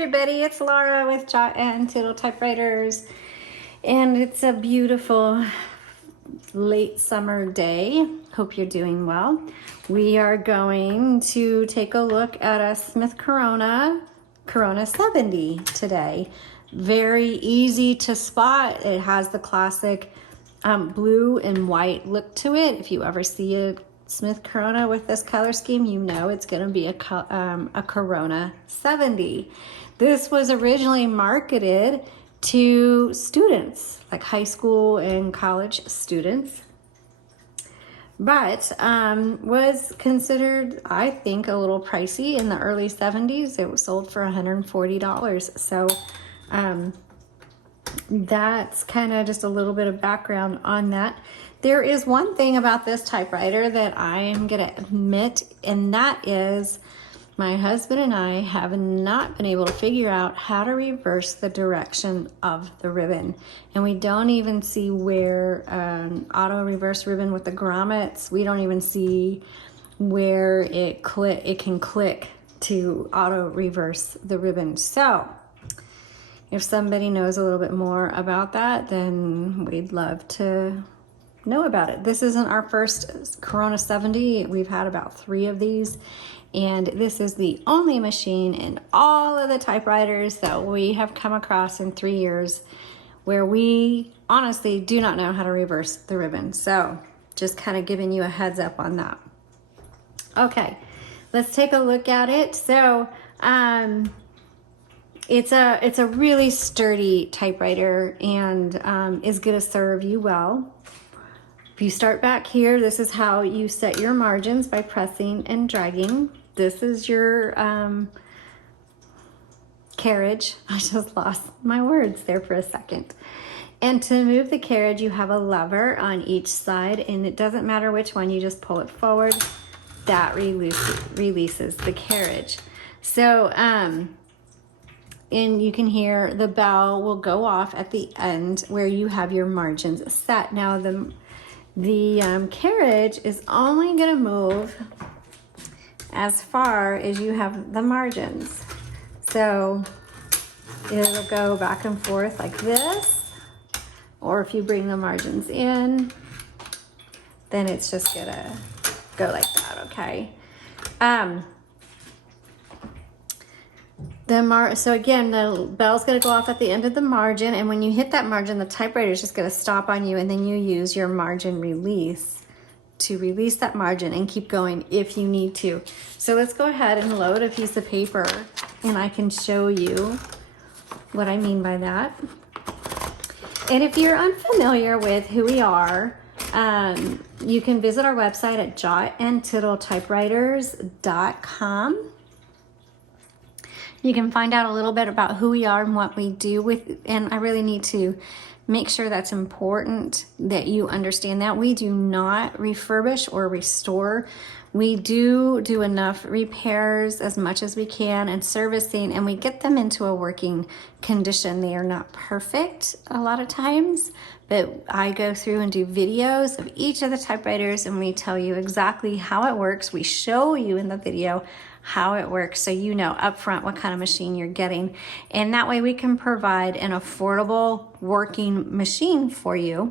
everybody, it's Laura with Jot and Tittle Typewriters, and it's a beautiful late summer day. Hope you're doing well. We are going to take a look at a Smith Corona 70 today. Very easy to spot. It has the classic blue and white look to it. If you ever see a Smith Corona with this color scheme, you know it's going to be a Corona 70. This was originally marketed to students, like high school and college students, but was considered, I think, a little pricey in the early 70s. It was sold for $140. So that's kind of just a little bit of background on that. There is one thing about this typewriter that I am going to admit, and that is my husband and I have not been able to figure out how to reverse the direction of the ribbon. And we don't even see where auto reverse ribbon with the grommets, we don't even see where it can click to auto reverse the ribbon. So if somebody knows a little bit more about that, then we'd love to know about it. This isn't our first Corona 70. We've had about 3 of these, and this is the only machine in all of the typewriters that we have come across in 3 years where we honestly do not know how to reverse the ribbon. So just kind of giving you a heads up on that. Okay, let's take a look at it. So it's a really sturdy typewriter and is going to serve you well. If you start back here, this is how you set your margins by pressing and dragging. This is your carriage. I just lost my words there for a second. And to move the carriage, you have a lever on each side, and it doesn't matter which one, you just pull it forward. That releases the carriage. So, and you can hear the bell will go off at the end where you have your margins set. Now, the carriage is only going to move as far as you have the margins. So it'll go back and forth like this, or if you bring the margins in, then it's just gonna go like that, okay? So again, the bell's gonna go off at the end of the margin, and when you hit that margin, the typewriter is just gonna stop on you, and then you use your margin release to release that margin and keep going if you need to. So let's go ahead and load a piece of paper, and I can show you what I mean by that. And if you're unfamiliar with who we are, you can visit our website at jotandtittletypewriters.com. You can find out a little bit about who we are and what we do and I really need to make sure that's important that you understand that. We do not refurbish or restore. We do enough repairs as much as we can and servicing, and we get them into a working condition. They are not perfect a lot of times, but I go through and do videos of each of the typewriters, and we tell you exactly how it works. We show you in the video how it works, so you know upfront what kind of machine you're getting, and that way we can provide an affordable working machine for you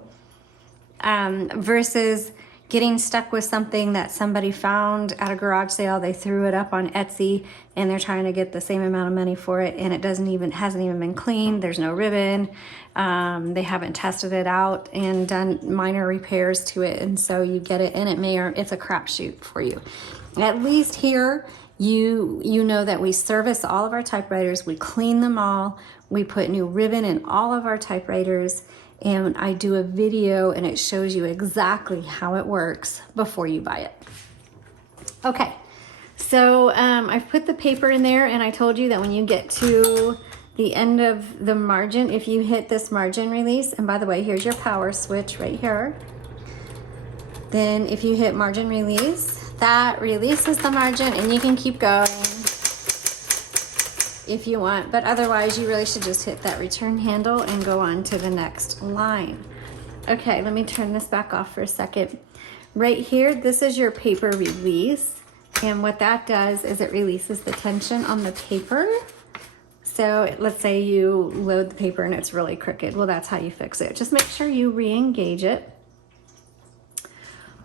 versus getting stuck with something that somebody found at a garage sale. They threw it up on Etsy and they're trying to get the same amount of money for it, and it hasn't even been cleaned. There's no ribbon. They haven't tested it out and done minor repairs to it, and so you get it and it's a crapshoot for you. At least here you know that we service all of our typewriters, we clean them all, we put new ribbon in all of our typewriters, and I do a video and it shows you exactly how it works before you buy it. Okay, so I've put the paper in there, and I told you that when you get to the end of the margin, if you hit this margin release, and by the way, here's your power switch right here, then if you hit margin release, that releases the margin, and you can keep going if you want, but otherwise you really should just hit that return handle and go on to the next line. Okay, let me turn this back off for a second. Right here, this is your paper release, and what that does is it releases the tension on the paper So let's say you load the paper and it's really crooked. Well, that's how you fix it. Just make sure you re-engage it.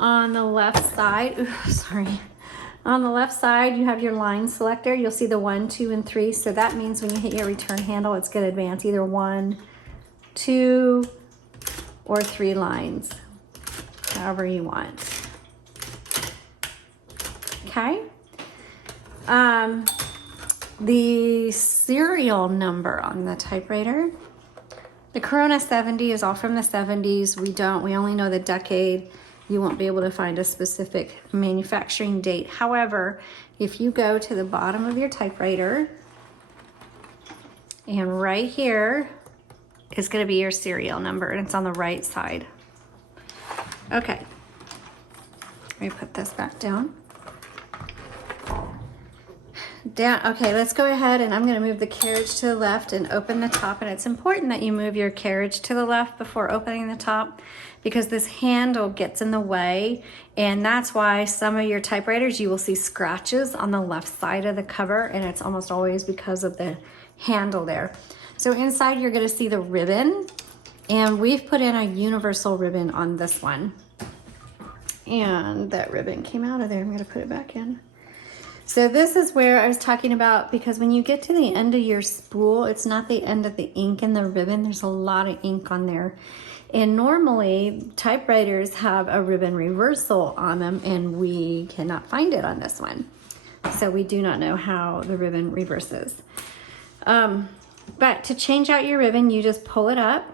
On the left side, on the left side, you have your line selector. You'll see the 1, 2, and 3. So that means when you hit your return handle, it's going to advance either 1, 2, or 3 lines, however you want. Okay. The serial number on the typewriter, the Corona 70 is all from the 70s. We only know the decade. You won't be able to find a specific manufacturing date. However, if you go to the bottom of your typewriter, and right here is going to be your serial number, and it's on the right side. Okay, let me put this back down. Okay, let's go ahead, and I'm going to move the carriage to the left and open the top. And it's important that you move your carriage to the left before opening the top, because this handle gets in the way, and that's why some of your typewriters you will see scratches on the left side of the cover, and it's almost always because of the handle there. So inside you're going to see the ribbon, and we've put in a universal ribbon on this one, and that ribbon came out of there. I'm going to put it back in. So this is where I was talking about, because when you get to the end of your spool, it's not the end of the ink in the ribbon. There's a lot of ink on there. And normally typewriters have a ribbon reversal on them, and we cannot find it on this one. So we do not know how the ribbon reverses. But to change out your ribbon, you just pull it up,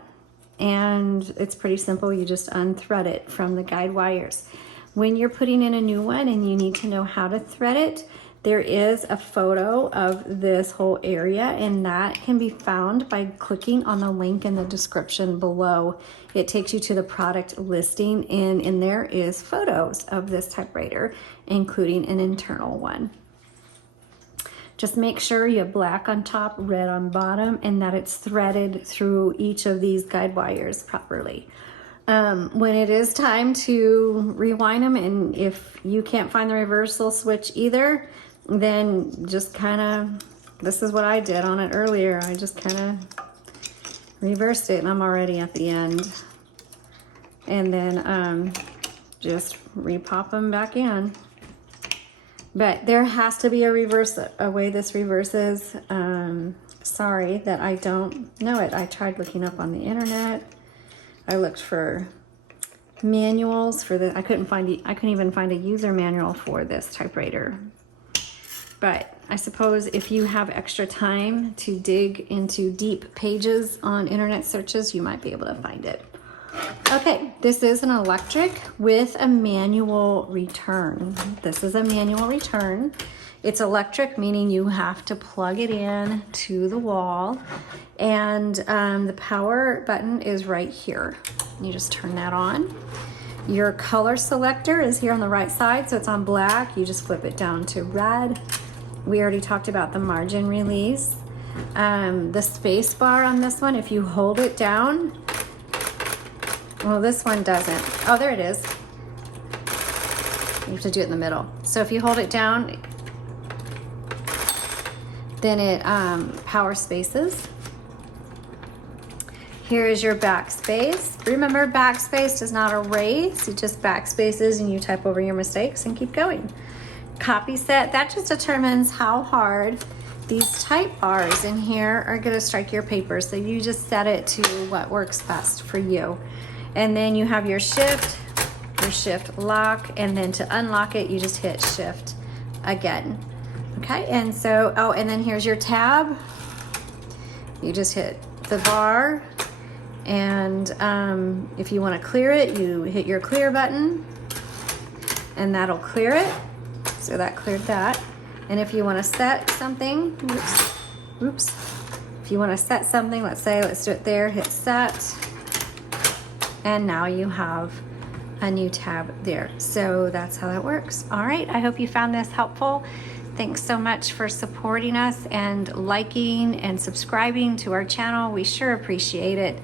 and it's pretty simple. You just unthread it from the guide wires. When you're putting in a new one and you need to know how to thread it, there is a photo of this whole area, and that can be found by clicking on the link in the description below. It takes you to the product listing, and in there is photos of this typewriter, including an internal one. Just make sure you have black on top, red on bottom, and that it's threaded through each of these guide wires properly. When it is time to rewind them, and if you can't find the reversal switch either, then just kind of, this is what I did on it earlier. I just kind of reversed it, and I'm already at the end. And then just repop them back in. But there has to be a way this reverses. Sorry that I don't know it. I tried looking up on the internet. I looked for manuals for the, I couldn't even find a user manual for this typewriter. But I suppose if you have extra time to dig into deep pages on internet searches, you might be able to find it. Okay, this is an electric with a manual return. This is a manual return. It's electric, meaning you have to plug it in to the wall, and the power button is right here. You just turn that on. Your color selector is here on the right side, so it's on black. You just flip it down to red. We already talked about the margin release. The space bar on this one, if you hold it down, well, this one doesn't. Oh, there it is. You have to do it in the middle. So if you hold it down, then it power spaces. Here is your backspace. Remember, backspace does not erase. It just backspaces and you type over your mistakes and keep going. Copy set, that just determines how hard these type bars in here are gonna strike your paper. So you just set it to what works best for you. And then you have your shift lock, and then to unlock it, you just hit shift again. Okay, and so, oh, and then here's your tab. You just hit the bar, and if you want to clear it, you hit your clear button, and that'll clear it. So that cleared that. And if you want to set something, oops, if you want to set something, let's do it there, hit set, and now you have a new tab there. So that's how that works. All right, I hope you found this helpful. Thanks so much for supporting us and liking and subscribing to our channel. We sure appreciate it.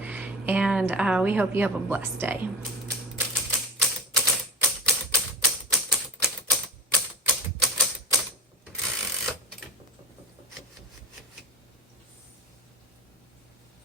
And we hope you have a blessed day.